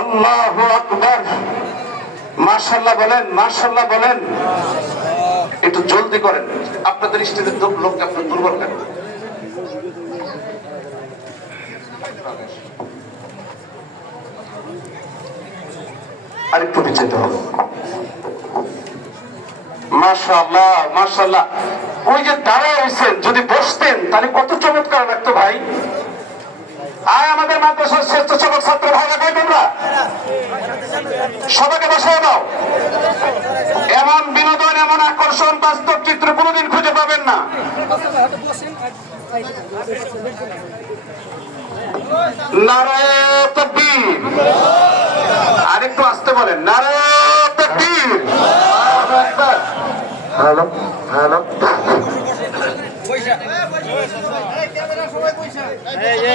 আল্লাহু আকবার। মাশাআল্লাহ বলেন, মাশাআল্লাহ বলেন। একটু জলদি করেন, আপনাদের স্টেজের লোককে আপনার দুর্বল কেন? আরেকটু পিছাতে হবে। মাশাআল্লাহ, মাশাআল্লাহ। ওই যে দাঁড়ায় হয়েছেন, যদি বসতেন তাহলে কত চমৎকার লাগতো ভাই। আয় আমাদের মাদ্রাসার স্বেচ্ছাসেবক ছাত্র ভাইরা, কই তোমরা? সবাইকে বসায় দাও। এমন বিনোদন, এমন আকর্ষণ, বাস্তব চিত্র কোনোদিন খুঁজে পাবেন না। নারায়ে তাকবীর। আরেকটু আসতে বলেন, নারায়ে তাকবীর। Hello hello.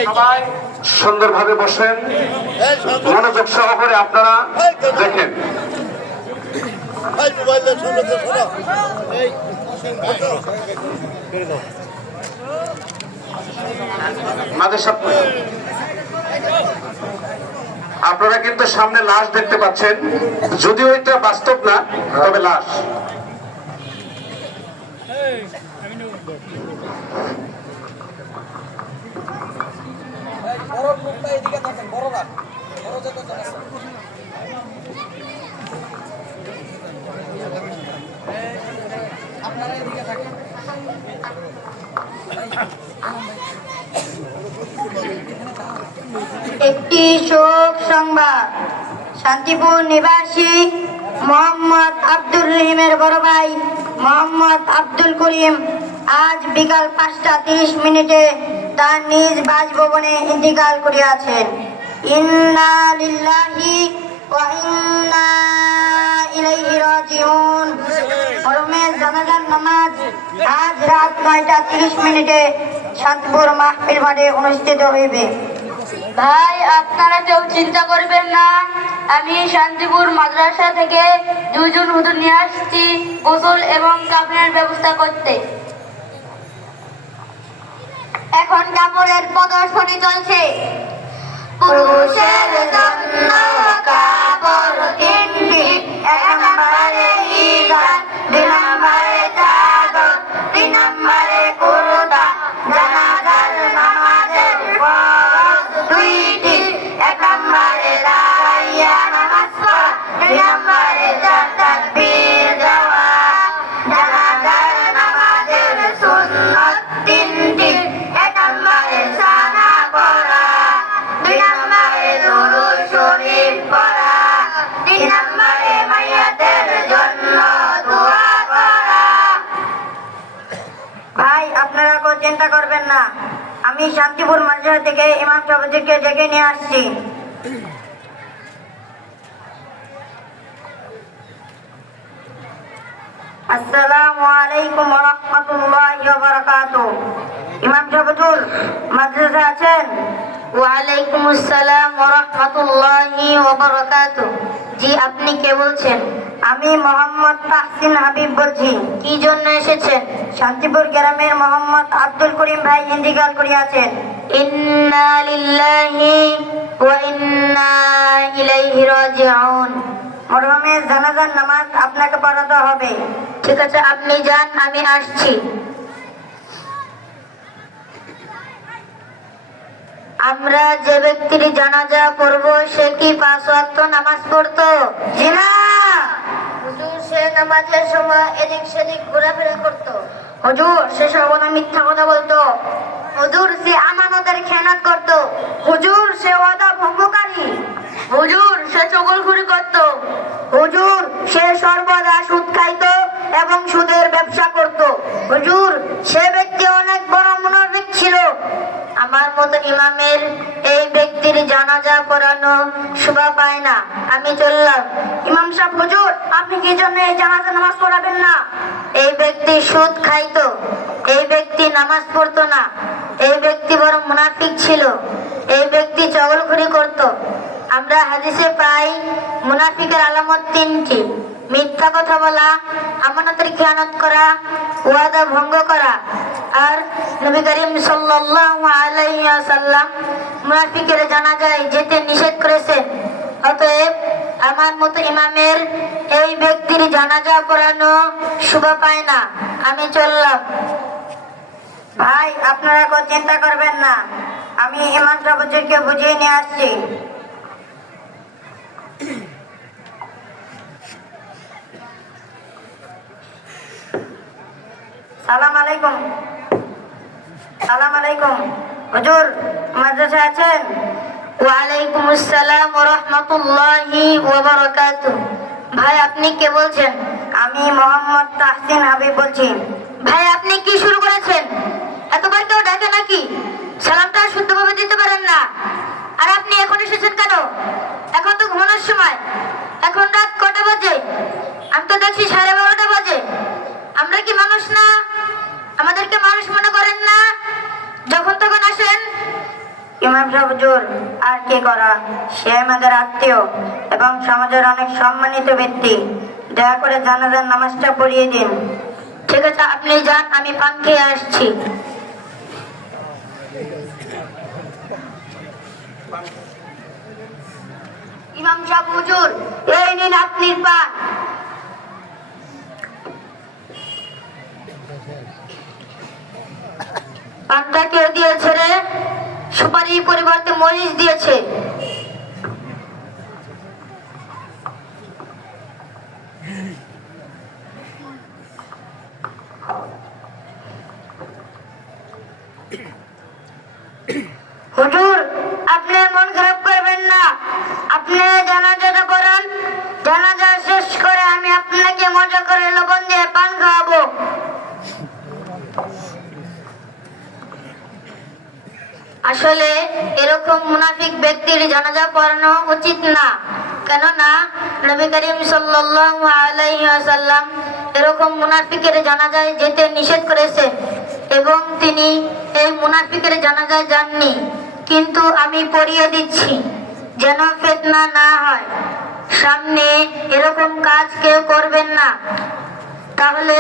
সবাই সুন্দরভাবে বসেন, মনোযোগ সহকারে আপনারা দেখেন। আপনারা কিন্তু সামনে লাশ দেখতে পাচ্ছেন, যদিও এটা বাস্তব না, তবে লাশ। একটি শোক সংবাদ। শান্তিপুর নিবাসী মোহাম্মদ আব্দুর রহিমের বড় ভাই মোহাম্মদ আব্দুল করিম আজ বিকাল 5টা 30 মিনিটে তার নিজ বাসভবনে ইন্তিকাল করিয়াছেন। ইন্না লিল্লাহি ওয়া ইন্না ইলাইহি রাজিউন। মরহুমের জানাজার নামাজ আজ রাত 9টা 30 মিনিটে শান্তিপুর মাহফিল মাঠে অনুষ্ঠিত হইবে। ভাই, আপনারা কেউ চিন্তা করবেন না, আমি শান্তিপুর মাদ্রাসা থেকে 2 জন হুজুর নিয়ে আসছি গোসল এবং কাফনের ব্যবস্থা করতে। এখন কাপড়ের প্রদর্শনী চলছে। পুরুষের জন্য কাপড় 3টি, 1 নম্বরে ইজার, 2 নম্বরে চাদর, 3 নম্বরে কুর্তা। জানাজার নামাজের ফরজ 2টি, 1 নম্বরে দাঁড়াইয়া নামাজ পড়া, 2 নম্বরে তাকবীর দেওয়া। জানাজার নামাজের সুন্নাত 3টি, 1 নম্বরে সানা পড়া, 2 নম্বরে দুরূদ শরীফ পড়া, 3 নম্বরে মাইয়াতের জন্য দোয়া করা। ভাই, আপনারা কেউ চিন্তা করবেন না, আমি শান্তিপুর মাদ্রাসা থেকে ইমাম সাহেবকে ডেকে নিয়ে আসছি। আসসালামু আলাইকুম ওয়া রাহমাতুল্লাহি ওয়া বারাকাতুহু। ইমাম সাহেব হুজুর মাদ্রাসায় আছেন? ওয়ালাইকুম আসসালাম ওয়া রাহমাতুল্লাহি ওয়া বারাকাতুহু। জি, আপনি কে বলছেন? আমি মোহাম্মদ তাহসিন হাবিব বলছি। কি জন্য এসেছেন? শান্তিপুর গ্রামের মোহাম্মদ আব্দুল করিম ভাই ইন্তিকাল করিয়াছেন। ইন্না লিল্লাহি ওয়া ইন্না ইলাইহি রাজিউন। মরহুমের জানাজার নামাজ আপনাকে পড়াতে হবে। ঠিক আছে, আপনি যান, আমি আসছি। আমরা যে ব্যক্তির জানাজা পড়ব সে কি 5 ওয়াক্ত নামাজ পড়তো? জি না। হুজুর, সে নামাজের সময় এদিক সেদিক ঘোরাফেরা করতো। হুজুর, সে সর্বদা মিথ্যা কথা বলতো। হুজুর, সে আমানতের খেয়ানত করত। হুজুর, সে ওয়াদা ভঙ্গকারী। হুজুর, সে চগলখুরি করতো। হুজুর, সে সর্বদা সুদ খাইত এবং সুদের ব্যবসা করত। হুজুর, সে ব্যক্তি অনেক বড় মুনাফিক ছিল। আমার মতো ইমামের এই ব্যক্তির জানাজা পড়ানো শোভা পায় না, আমি চললাম। ইমাম সাহেব হুজুর, আপনি কি জন্য এই জানাজা নামাজ পড়াবেন না? এই ব্যক্তি সুদ খাইতো, এই ব্যক্তি নামাজ পড়তো না, এই ব্যক্তি বড় মুনাফিক ছিল, এই ব্যক্তি চগলখুরি করত। আমরা হাদিসে পাই মুনাফিকের আলামত 3টি: মিথ্যা কথা বলা, আমানতের খেয়ানত করা, ওয়াদা ভঙ্গ করা। আর নবী করিম সাল্লাল্লাহু আলাইহি ওয়াসাল্লাম মুনাফিকের জানাজায় যেতে নিষেধ করেছেন। আমার মতো ইমামের এই ব্যক্তির জানাজা পড়ানো শোভা পায় না। আমি চললাম। ভাই, আপনারা কোনো চিন্তা করবেন না, আমি ইমাম সাহেব হুজুরকে বুঝিয়ে নিয়ে আসছি। সালাম আলাইকুম। সালাম আলাইকুম। হুজুর মাদ্রাসায় আছেন? ওয়ালাইকুম আসসালাম ওয়া রাহমাতুল্লাহি ওয়া বারাকাতুহু। ভাই, আপনি কে বলছেন? আমি মোহাম্মদ তাহসিন হাবিব বলছি। ভাই, আপনি কি শুরু করেছেন? এতবার কেউ ডাকে নাকি? সালামটা শুদ্ধভাবে দিতে পারেন না। আর আপনি এখন এসেছেন কেন? এখন তো ঘুমানোর সময়। এখন রাত কটা বাজে? আমি তো দেখছি 12:30 বাজে। আমরা কি মানুষ না? আমাদেরকে মানুষ মনে করেন না? যখন তখন আসেন। ইমাম সাহেব হুজুর, আর কি করা, সে আমাদের আত্মীয় এবং সমাজের অনেক সম্মানিত ব্যক্তি। দয়া করে জানাজার নামাজটা পড়িয়ে দিন। ঠিক আছে, আপনি যান, আমি পান খেয়ে আসছি। ইমাম সাহেব হুজুর, এই নিন আপনি পান। পানটা কে দিয়েছে রে? সুপারি পরিবর্তে মরিচ দিয়েছে। হুজুর, আপনি মন খারাপ করবেন না, আপনি জানাজাটা পড়ান। জানাজা শেষ করে আমি আপনাকে মজা করে লবণ দিয়ে পান খাওয়াবো। আসলে এরকম মুনাফিক ব্যক্তির জানাজা পড়ানো উচিত না, কেননা নবী করিম সাল্লাল্লাহু আলাইহি ওয়াসাল্লাম এরকম মুনাফিকের জানাজায় যেতে নিষেধ করেছে এবং তিনি এই মুনাফিকের জানাজায় যাননি। কিন্তু আমি পড়িয়ে দিচ্ছি যেন ফিতনা না হয়। সামনে এরকম কাজ কেউ করবেন না, তাহলে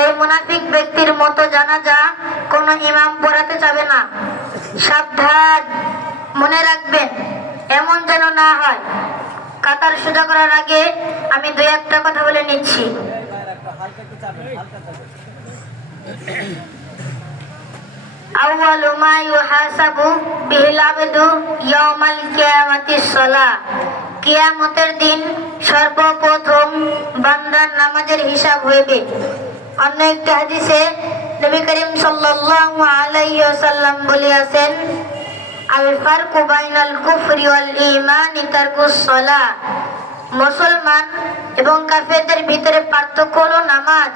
এই মুনাফিক ব্যক্তির মতো জানাজা কোনো ইমাম পড়াতে যাবে না। সাবধান, মনে রাখবেন এমন যেন না হয়। কাতার সোজা করার আগে আমি 2-1টা কথা বলে নিচ্ছি। আউয়ালু মা ইউহাসাবু বিহিল আবদু ইয়াউমাল কিয়ামাতিস সালাহ। কিয়ামতের দিন সর্বপ্রথম বান্দার নামাজের হিসাব হইবে। অন্য একটি হাদিসে নবী করিম সাল্লাল্লাহু আলাইহি ওয়াসাল্লাম বলিয়াছেন, আল ফারকু বাইনাল কুফরি ওয়াল ঈমানি তারকুস সালাহ। মুসলমান এবং কাফেরদের ভিতরে পার্থক্য হলো নামাজ।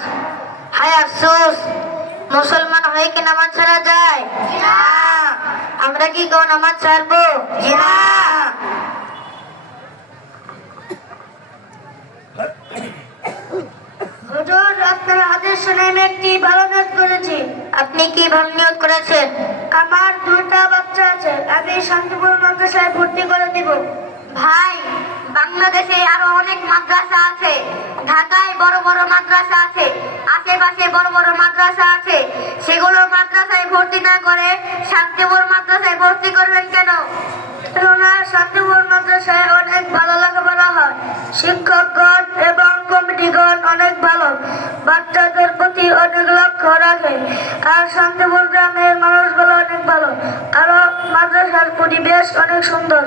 হায় আফসোস, মুসলমান হয়ে কি নামাজ ছাড়া যায়? না। আমরা কি কেউ নামাজ ছাড়বো? জি না। হুজুর, আপনার হাদিস শুনে আমি একটি ভালো নিয়ত করেছি। আপনি কি ভালো নিয়ত করেছেন? আমার 2টা বাচ্চা আছে, আমি শান্তিপুর মাদ্রাসায় ভর্তি করে দিব। ভাই, বাংলাদেশে আরো অনেক মাদ্রাসা আছে। ঢাকায় বড় বড় মাদ্রাসা আছে, আশেপাশে বড় বড় মাদ্রাসা আছে। সেগুলো মাদ্রাসায় ভর্তি না করে শান্তিপুর মাদ্রাসায় ভর্তি করবেন কেন? কেননা শান্তিপুর মাদ্রাসায় অনেক ভালো লেখাপড়া হয়, শিক্ষকগণ এবং কমিটিগণ অনেক ভালো, বাচ্চাদের প্রতি অনেক লক্ষ্য রাখে। আর শান্তিপুর গ্রামের মানুষগুলো অনেক ভালো, আরো মাদ্রাসার পরিবেশ অনেক সুন্দর।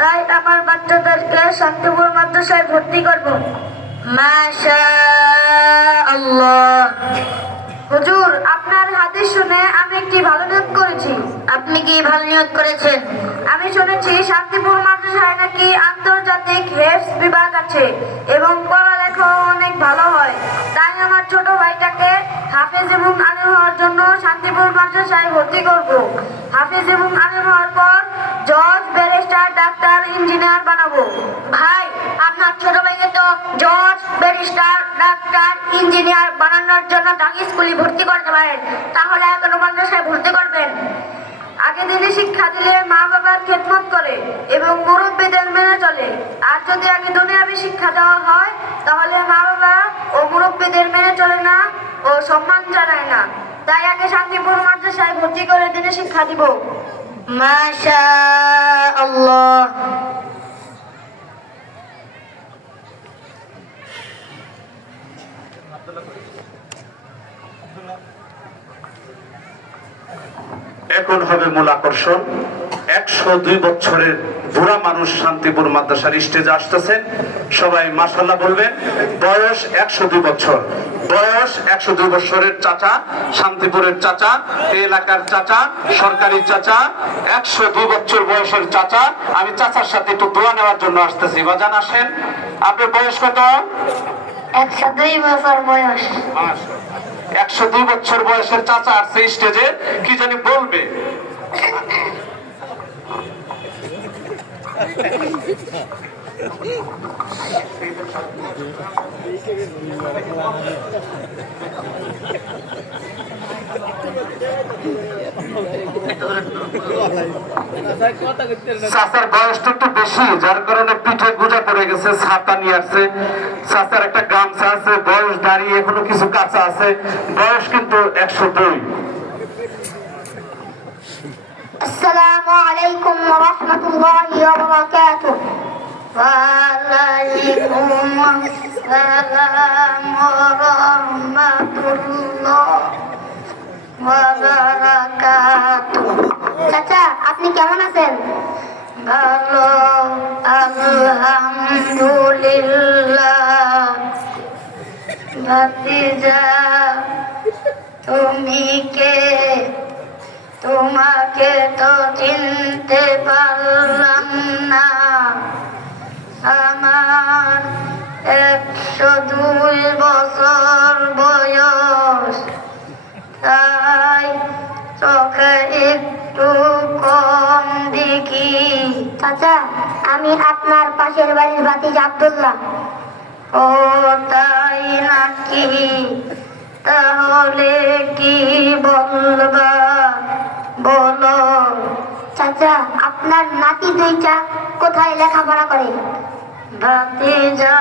তাই আমার বাচ্চাদেরকে শান্তিপুর মাদ্রাসায় ভর্তি করব। মাশাআল্লাহ। হুজুর, আপনার হাদিস শুনে আমি একটি ভালো নিয়ত করেছি। আপনি কি ভালো নিয়ত করেছেন? আমি শুনেছি শান্তিপুর মাদ্রাসায় নাকি আন্তর্জাতিক হেফজ বিভাগ আছে এবং পড়ালেখাও অনেক ভালো হয়। তাই আমার ছোট ভাইটাকে হাফেজ এবং আলিম হওয়ার জন্য শান্তিপুর মাদ্রাসায় ভর্তি করব। হাফেজ এবং আলিম হওয়ার পর জজ, ব্যারিস্টার, ডাক্তার, ইঞ্জিনিয়ার বানাবো। ভাই, আপনার ছোট ভাইকে তো জজ, ব্যারিস্টার, ডাক্তার, ইঞ্জিনিয়ার বানানোর জন্য ঢাকা স্কুলে ভর্তি করতে পারেন। তাহলে এখন মাদ্রাসায় ভর্তি করবেন। আগে দিনে শিক্ষা দিলে মা বাবার খেদমত করে এবং মুরব্বীদের মেনে চলে। আর যদি আগে দুনিয়াবি শিক্ষা দেওয়া হয় তাহলে মা বাবা ও মুরব্বীদের মেনে চলে না ও সম্মান জানায় না। তাই আগে শান্তিপুর মাদ্রাসায় ভর্তি করে দিনে শিক্ষা দিব। মাশাআল্লাহ। এখন হবে মূল আকর্ষণ। 102 বছরের বুড়া মানুষ শান্তিপুর মাদ্রাসার স্টেজে আসতেছেন। সবাই মাশাআল্লাহ বলবেন। বয়স 102 বছর, বয়স 102 বছরের চাচা, শান্তিপুরের চাচা, এই এলাকার চাচা, সরকারি চাচা, 102 বছর বয়সের চাচা। আমি চাচার সাথে একটু দোয়া নেওয়ার জন্য আসতেছি। বাজান আসেন। আপনার বয়স কত? 102 বছর বয়স। 102 বছর বয়সের চাচা আসছে স্টেজে, কি জানি বলবে। চাচার বয়সটা একটু বেশি, যার কারণে পিঠে গুজা পড়ে গেছে, ছাতা নিয়ে আসছে। চাচার একটা গামছা আছে, বয়স দাঁড়িয়ে এখনো কিছু কাঁচা আছে, বয়স কিন্তু 102। আসসালামু আলাইকুম ওয়া রাহমাতুল্লাহি ওয়া বারাকাতুহু। ওয়ালাইকুম আসসালাম ওয়া রাহমাতুল্লাহি ওয়া বারাকাতুহু। চাচা, আপনি কেমন আছেন? ভালো, আলহামদুলিল্লাহ। ভাতিজা, তুমি কে? তোমাকে তো চিনতে পারলাম না। আমার 102 বছর বয়স, তাই চোখে একটু কম দেখি। চাচা, আমি আপনার পাশের বাড়ির ভাতিজা আব্দুল্লাহ। ও তাই নাকি? তাহলে কি বলবা বলো। চাচা, আপনার নাতি দুইটা কোথায় লেখাপড়া করে? ভাতিজা,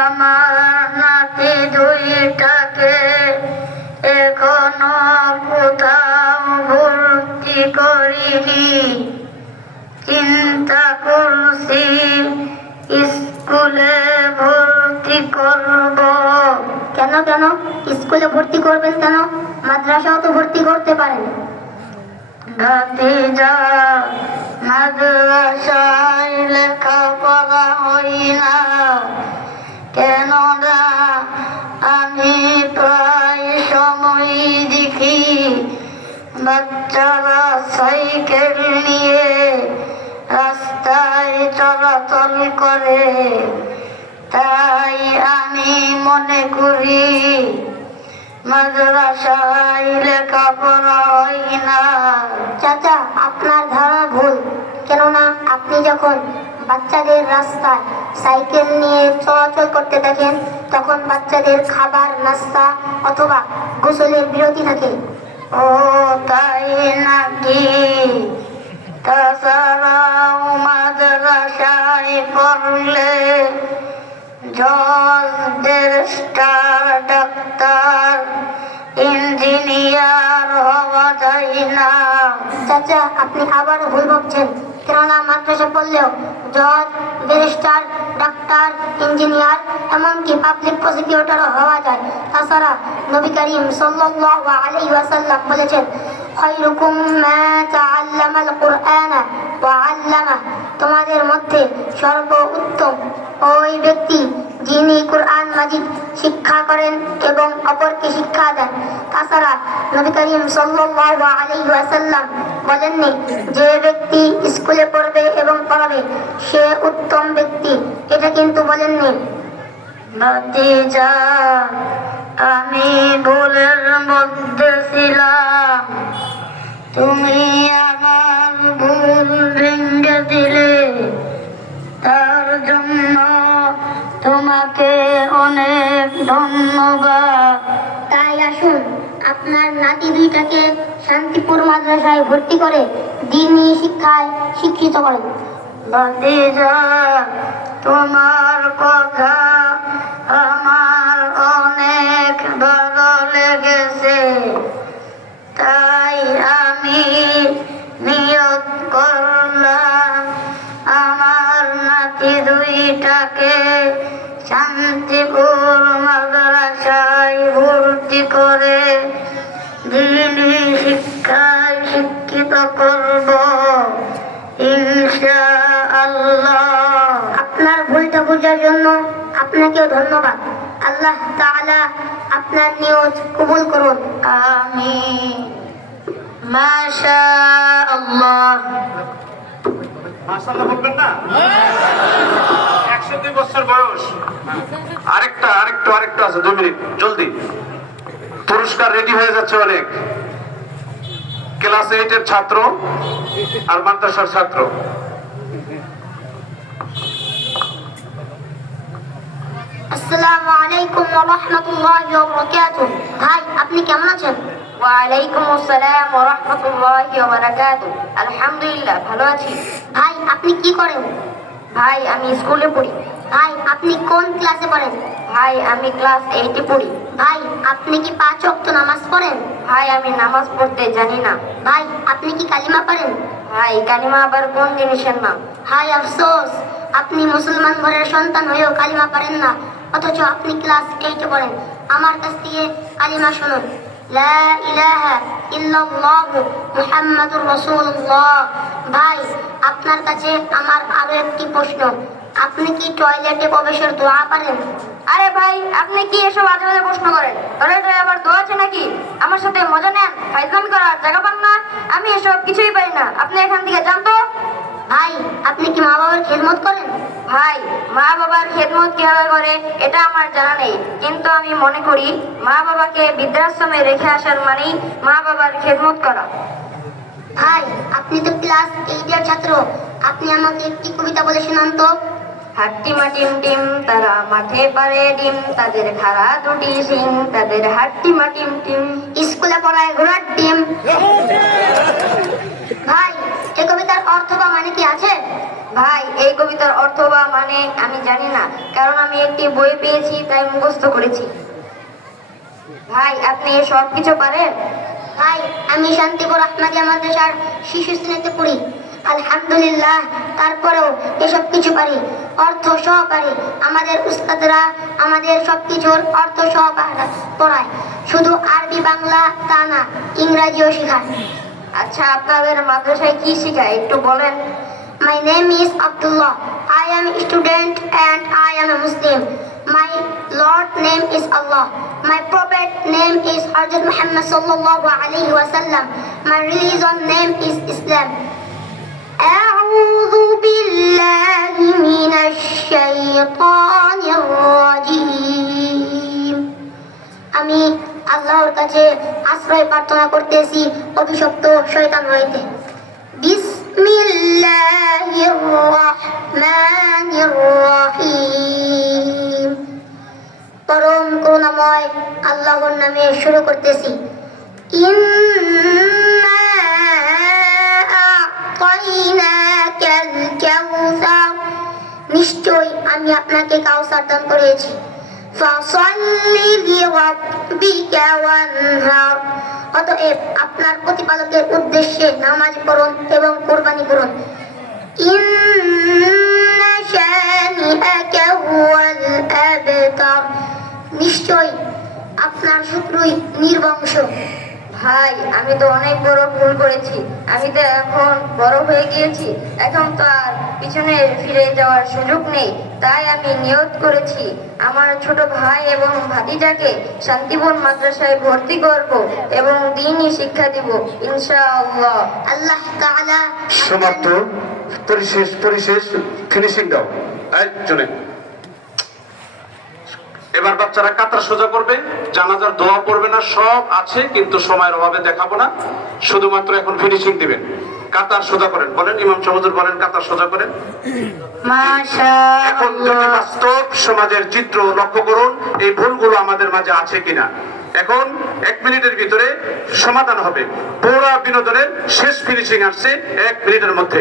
আমার নাতি দুইটাকে এখনো কোথাও ভর্তি করিনি। চিন্তা করছি স্কুলে ভর্তি করব। কেন কেন স্কুলে ভর্তি করবেন কেন? মাদ্রাসাও তো ভর্তি করতে পারেন। ভাতিজা, মাদ্রাসায় লেখাপড়া হই না, কেননা আমি প্রায় সময় দেখি বাচ্চারা সাইকেল নিয়ে রাস্তায় চলাচল করে। তাই আমি মনে করি মাদ্রাসায় লেখাপড়া হয় না। চাচা, আপনার ধারণা ভুল। কেননা আপনি যখন বাচ্চাদের রাস্তায় সাইকেল নিয়ে চলাচল করতে দেখেন, তখন বাচ্চাদের খাবার, নাস্তা অথবা গোসলের বিরতি থাকে। ও তাই নাকি? তাছাড়াও মাদ্রাসায় পড়লে জজ, ব্যারিস্টার, ডাক্তার, ইঞ্জিনিয়ার হওয়া যায় না। চাচা, আপনি আবারও ভুল ভাবছেন। কেননা মাদ্রাসা পড়লেও জজ, ব্যারিস্টার, ডাক্তার, ইঞ্জিনিয়ার, এমনকি পাবলিক প্রসিকিউটরও হওয়া যায়। তাছাড়া নবী করিম সাল্লাল্লাহু আলাইহি ওয়াসাল্লাম বলেছেন, খায়রুকুম মা তাআল্লামাল কুরআনা ওয়া আল্লামাহ। তোমাদের মধ্যে সর্বোত্তম ওই ব্যক্তি যিনি কুরআন মাজিদ শিক্ষা করেন এবং অপরকে শিক্ষা দেন। তাছাড়া নবী করিম সাল্লাল্লাহু আলাইহি ওয়াসাল্লাম বলেননি যে ব্যক্তি স্কুলে পড়বে এবং পড়াবে সে উত্তম ব্যক্তি, এটা কিন্তু বলেননি। ভাতিজা, আমি ভুলের মধ্যে ছিলাম, তুমি আমার ভুল ভেঙে দিলে, তার জন্য তোমাকে অনেক ধন্যবাদ। তাই আসুন আপনার নাতি দুইটাকে শান্তিপুর মাদ্রাসায় ভর্তি করে দ্বীনি শিক্ষায় শিক্ষিত করেন। ভাতিজা, তোমার কথা আমার অনেক ভালো লেগেছে, তাই আমি নিয়ত করলাম আমার নাতি দুইটাকে শান্তিপুর মাদ্রাসায় ভর্তি করে দিনী শিক্ষায় শিক্ষিত করব ইনশাআল্লাহ। আপনার ভুলটা বোঝার জন্য আপনাকেও ধন্যবাদ। আল্লাহ তাআলা আপনার নিয়ত কবুল করুন। আমিন। মাশাআল্লাহ। মাশাআল্লাহ বলবেন না? 102 বছর বয়স। আরেকটা আছে, 2 মিনিট জলদি। পুরস্কার রেডি হয়ে যাচ্ছে অনেক। ক্লাস 8 এর ছাত্র আর মাদ্রাসার ছাত্র। আসসালামু আলাইকুম ওয়া রাহমাতুল্লাহি ওয়া বারাকাতুহু। ভাই আপনি কেমন আছেন? ওয়ালাইকুম আসসালাম ওয়া রাহমাতুল্লাহি ওয়া বারাকাতুহু। আলহামদুলিল্লাহ, ভালো আছি। ভাই আপনি কি করেন? ভাই আমি স্কুলে পড়ি। ভাই আপনি কোন ক্লাসে পড়েন? ভাই আমি ক্লাস 8 এ পড়ি। ভাই আপনি কি 5 ওয়াক্ত নামাজ পড়েন? ভাই আমি নামাজ পড়তে জানি না। ভাই আপনি কি কালিমা পড়েন? ভাই কালিমা আবার কোন জিনিসের নাম? হায় আফসোস, আপনি মুসলমান ঘরের সন্তান হয়েও কালিমা পারেন না, অথচ আপনি ক্লাস 8 এ পড়েন। আমার কাছ থেকে কালিমা শুনুন। লা ইলাহা ইল্লাল্লাহু মুহাম্মাদুর রাসূলুল্লাহ। ভাই আপনার কাছে আমার আরো একটি প্রশ্ন, আপনি কি টয়লেটে প্রবেশের দোয়া পারেন? আরে ভাই আপনি কি এসব আজে বাজে প্রশ্ন করেন? টয়লেটে আবার দোয়া আছে নাকি? আমার সাথে মজা নেন, ফাইজলামি করার জায়গা পান না। আমি এসব কিছুই পারি না, আপনি এখান থেকে যান তো। ভাই আপনি কি মা বাবার খেদমত করেন? ভাই মা বাবার খেদমত কিভাবে করে এটা আমার জানা নেই, কিন্তু আমি মনে করি মা বাবাকে বৃদ্ধাশ্রমে রেখে আসার মানেই মা বাবার খেদমত করা। ভাই আপনি তো ক্লাস 8 এর ছাত্র, আপনি আমাকে একটি কবিতা বলে শোনান তো। হাট্টিমা টিম টিম তারা মাঠে পারে ডিম, তাদের খাড়া দুটি সিং, তাদের হাট্টিমা টিম টিম। স্কুলে পড়ায় ঘোড়ার ডিম। ভাই এই কবিতার অর্থ বা মানে কি আছে? ভাই এই কবিতার অর্থ বা মানে আমি জানি না, কারণ আমি একটি বই পেয়েছি তাই মুখস্থ করেছি। ভাই আপনি সব কিছু পারেন? ভাই আমি শান্তিপুর আহমদিয়া মাদ্রাসার শিশু শ্রেণীতে পড়ি। আলহামদুলিল্লাহ, তারপরেও এসব কিছু পারি, অর্থ সহ পারি। আমাদের উস্তাদরা আমাদের সবকিছুর অর্থ সহ পড়ায়, শুধু আরবি বাংলা তা না, ইংরাজিও শেখায়। আচ্ছা আপনাদের মাদ্রাসায় কি শেখায় একটু বলেন। My name is Abdullah. I am a student and I am a Muslim. My Lord name is Allah. My prophet name is Hazrat Muhammad sallallahu alaihi wasallam. My religion name is Islam. أعوذ بالله من الشيطان الرجيم. আমি আল্লাহর কাছে আশ্রয় প্রার্থনা করতেছি অভিশপ্ত শয়তান হইতে। বিসমিল্লাহির রহমানির রহিম। পরম করুণাময় আল্লাহর নামে শুরু করতেছি। ইন্না আ'তাইনাকাল কাউসার। নিশ্চয় আমি আপনাকে কাউসার দান করেছি। ফাসাল্লি লিরাব্বিকা ওয়ানহার। অতএব আপনার প্রতিপালকের উদ্দেশ্যে নামাজ পড়ুন এবং কুরবানি করুন। ইন্না শানিআকা হুয়াল আবতার। নিশ্চয় আপনার শত্রুই নির্বংশ। ভাই আমি তো অনেক বড় ভুল করেছি, আমি তো এখন বড় হয়ে গিয়েছি, এখন তো আর পিছনে ফিরে যাওয়ার সুযোগ নেই। তাই আমি নিয়ত করেছি আমার ছোট ভাই এবং ভাতিজাকে শান্তিপুর মাদ্রাসায় ভর্তি করব এবং দ্বীনি শিক্ষা দিব ইনশাআল্লাহ। আল্লাহ তাআলা সমাপ্ত। পরিশেষ ফিনিশিং দাও। চলে এবার বাচ্চারা কাতার সোজা করবে, জানাজার দোয়া পড়বে না, সব আছে কিন্তু সময়ের অভাবে দেখাবো না, শুধুমাত্র এখন ফিনিশিং দিবেন। কাতার সোজা করেন, বলেন ইমাম সাহেব বলেন কাতার সোজা করেন। এখন দুটি বাস্তব সমাজের চিত্র লক্ষ্য করুন, এই ভুলগুলো আমাদের মাঝে আছে কিনা। এখন 1 মিনিটের ভিতরে সমাধান হবে। পুরো বিনোদনের শেষ ফিনিশিং আসছে 1 মিনিটের মধ্যে।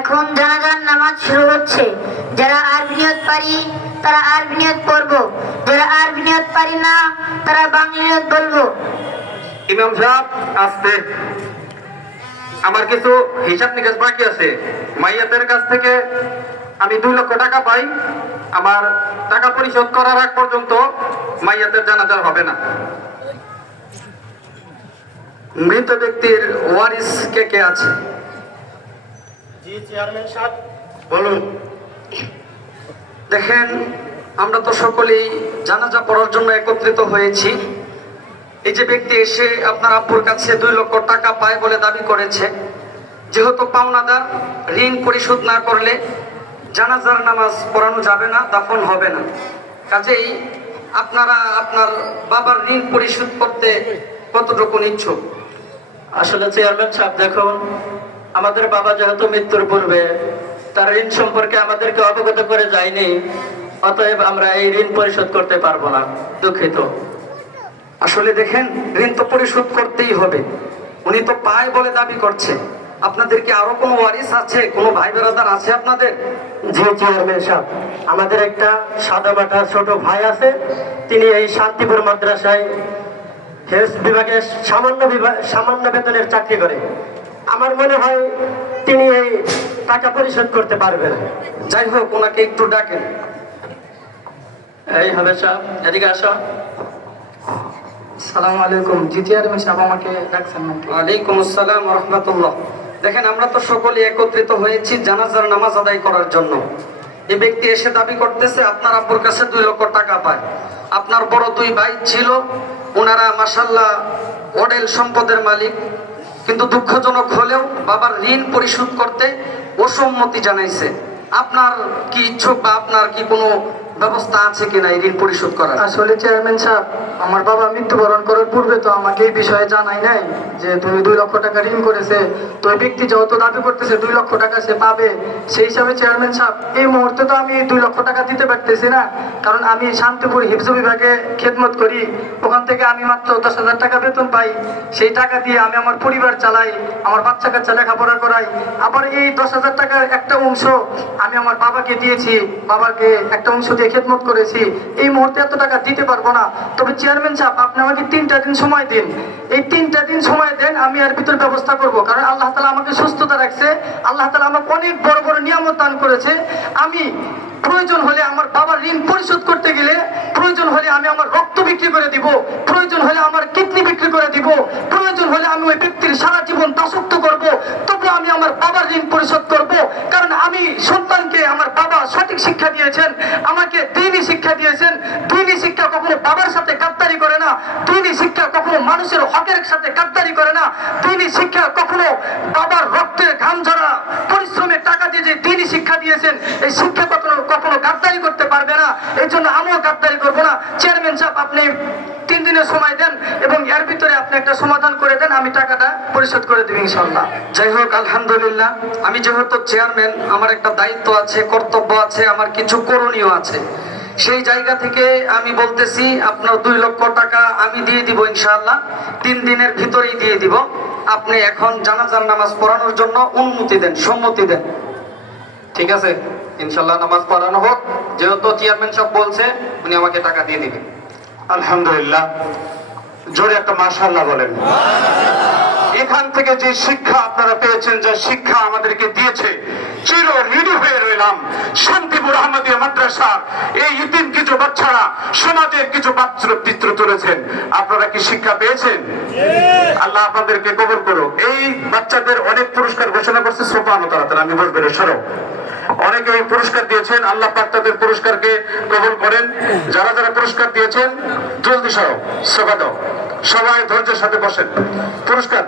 এখন জানাজার নামাজ শুরু হচ্ছে। যারা আরবি নিয়ত পারি তারা আরবি নিয়ত পড়বো, যারা আরবি নিয়ত পারি না তারা বাংলা নিয়ত বলবো। ইমাম সাহেব আসতে, আমার কিছু হিসাব নিকাশ বাকি আছে। মাইয়াতের কাছ থেকে আমি 2 লক্ষ টাকা পাই, আমার টাকা পরিশোধ করার আগ পর্যন্ত মাইয়াতের জানাজা হবে না। মৃত ব্যক্তির ওয়ারিস কে কে আছে? জি চেয়ারম্যান সাহেব। বলুন। দেখেন, আমরা তো সকলেই জানাজা পড়ার জন্য একত্রিত হয়েছি। এই যে ব্যক্তি এসে আপনার আব্বুর কাছে 2 লক্ষ টাকা পায় বলে দাবি করেছে, যেহেতু পাওনাদার, ঋণ পরিশোধ না করলে জানাজার নামাজ পড়ানো যাবে না, দাফন হবে না। কাজেই আপনারা আপনার বাবার ঋণ পরিশোধ করতে কতটুকু ইচ্ছুক? আসলে চেয়ারম্যান সাহেব দেখুন, আমাদের বাবা যেহেতু মৃত্যুর পূর্বে তার ঋণ সম্পর্কে আমাদেরকে অবগত করে যায়নি, অতএব আমরা এই ঋণ পরিশোধ করতে পারবো না, দুঃখিত। আসলে দেখেন, ঋণ তো পরিশোধ করতেই হবে। উনি তো পায় বলে দাবি করছে। আপনাদের কি আরো কোনো ওয়ারিস আছে, কোনো ভাই বেরাদার আছে আপনাদের? জি চেয়ারম্যান সাহেব, আমাদের একটা সাদা মাটা ছোট ভাই আছে, তিনি এই শান্তিপুর মাদ্রাসায় হেলথ বিভাগে সামান্য বেতনের চাকরি করে। আমার মনে হয় তিনি এই টাকা পরিশোধ করতে পারবেন। যাই হোক, ওনাকে একটু ডাকেন। এই হবে সাহেব, এদিকে আসো। সালাম আলাইকুম। জি চেয়ারম্যান সাহেব, আমাকে ডাকছেন নাকি? ওয়ালাইকুম আসসালাম ওয়া রাহমাতুল্লাহ। দেখেন, আমরা তো সকলে একত্রিত হয়েছি জানাজার নামাজ আদায় করার জন্য। এই ব্যক্তি এসে দাবি করতেছে আপনার আব্বুর কাছে 2 লক্ষ টাকা পায়। আপনার বড় 2 ভাই ছিল, ওনারা মাশাআল্লাহ অডেল সম্পদের মালিক, কিন্তু দুঃখজনক হলেও বাবার ঋণ পরিশোধ করতে অসম্মতি জানাইছে। আপনার কি ইচ্ছুক বা আপনার কি কোনো ব্যবস্থা আছে কিনা এই ঋণ পরিশোধ করার? আসলে চেয়ারম্যান সাহেব, আমার বাবা মৃত্যুবরণ করার পূর্বে তো আমাকে এই বিষয়ে জানাই নাই যে তুমি 2 লক্ষ টাকা ঋণ করেছে। তো এই ব্যক্তি যেহেতু দাবি করতেছে 2 লক্ষ টাকা সে পাবে, সেই হিসাবে চেয়ারম্যান সাহেব এই মুহূর্তে তো আমি 2 লক্ষ টাকা দিতে পারতেছি না, কারণ আমি শান্তিপুর হিফজ বিভাগে খেদমত করি। ওখান থেকে আমি মাত্র 10,000 টাকা বেতন পাই। সেই টাকা দিয়ে আমি আমার পরিবার চালাই, আমার বাচ্চা কাচ্চা লেখাপড়া করাই। আবার এই 10,000 টাকার একটা অংশ আমি আমার বাবাকে দিয়েছি, বাবাকে একটা অংশ দিয়ে খেদমত করেছি। এই মুহূর্তে এত টাকা দিতে পারবো না। তবে চেয়ারম্যান সাহেব, আপনি আমাকে 3টা দিন সময় দিন। এই 3টা দিন সময় দেন, আমি এর ভিতর ব্যবস্থা করব। কারণ আল্লাহ তাআলা আমাকে সুস্থতা রাখছে, আল্লাহ তাআলা আমাকে অনেক বড় বড় নিয়ামত দান করেছে। আমি প্রয়োজন হলে আমার বাবার ঋণ পরিশোধ করতে গেলে প্রয়োজন হলে আমি আমার রক্ত বিক্রি করে দিব, প্রয়োজন হলে আমার কিডনি বিক্রি করে দিব, প্রয়োজন হলে আমি ওই ব্যক্তির সারা জীবন দাসত্ব করব, তবু আমি আমার বাবার ঋণ পরিশোধ করব। কারণ আমি সন্তানকে আমার বাবা সঠিক শিক্ষা দিয়েছেন, আমাকে দ্বীনি শিক্ষা দিয়েছেন। দ্বীনি শিক্ষা কখনো বাবার সাথে গাদ্দারি করে না, দ্বীনি শিক্ষা কখনো মানুষের হকের সাথে গাদ্দারি করে না, দ্বীনি শিক্ষা কখনো বাবার রক্তের ঘাম ঝরা পরিশ্রমের টাকা দিয়ে যে দ্বীনি শিক্ষা দিয়েছেন, এই শিক্ষা কখনো গাদ্দারি করতে পারবে না। এই জন্য আমিও গাদ্দারি করবো না। চেয়ারম্যান সাহেব, আপনি 3 দিনের সময় দেন এবং এর ভিতরে আপনি একটা সমাধান করে দেন, আমি টাকাটা পরিশোধ করে দেব ইনশাআল্লাহ। যাই হোক, আলহামদুলিল্লাহ, আমি যেহেতু চেয়ারম্যান, আমার একটা দায়িত্ব আছে, কর্তব্য আছে, আমার কিছু করণীয় আছে। সেই জায়গা থেকে আমি বলতেছি আপনার 2 লক্ষ টাকা আমি দিয়ে দিব ইনশাআল্লাহ, 3 দিনের ভিতরেই দিয়ে দিব। আপনি এখন জানাজার নামাজ পড়ানোর জন্য অনুমতি দেন, সম্মতি দেন। ঠিক আছে, ইনশাল্লাহ নামাজ পড়ানো হোক। যেহেতু চেয়ারম্যান সাহেব বলছে, উনি আমাকে টাকা দিয়ে দিবেন। আলহামদুলিল্লাহ, জোরে একটা মাশাআল্লাহ বলেন। এখান থেকে যে শিক্ষা আপনারা পেয়েছেন, যে শিক্ষা আমাদেরকে দিয়েছে, চির ঋণী হয়ে রইলাম। শান্তিপুর আহমদিয়া মাদ্রাসা এই ইতিম কিছু বাচ্চারা সমাজের কিছু পিত্র তুলেছেন। আপনারা কি শিক্ষা পেয়েছেন? আল্লাহ আপনাদেরকে কবুল করো। এই বাচ্চাদের অনেক পুরস্কার ঘোষণা করছে সুবহানাহু ওয়া তাআলা। আমি বলবো সরো, অনেকে এই পুরস্কার দিয়েছেন, আল্লাহ পাক তাদের পুরস্কারকে কবুল করেন। যারা যারা পুরস্কার দিয়েছেন জলদি সরো, সভা দাও। সবাই ধৈর্যের সাথে বসেন। পুরস্কার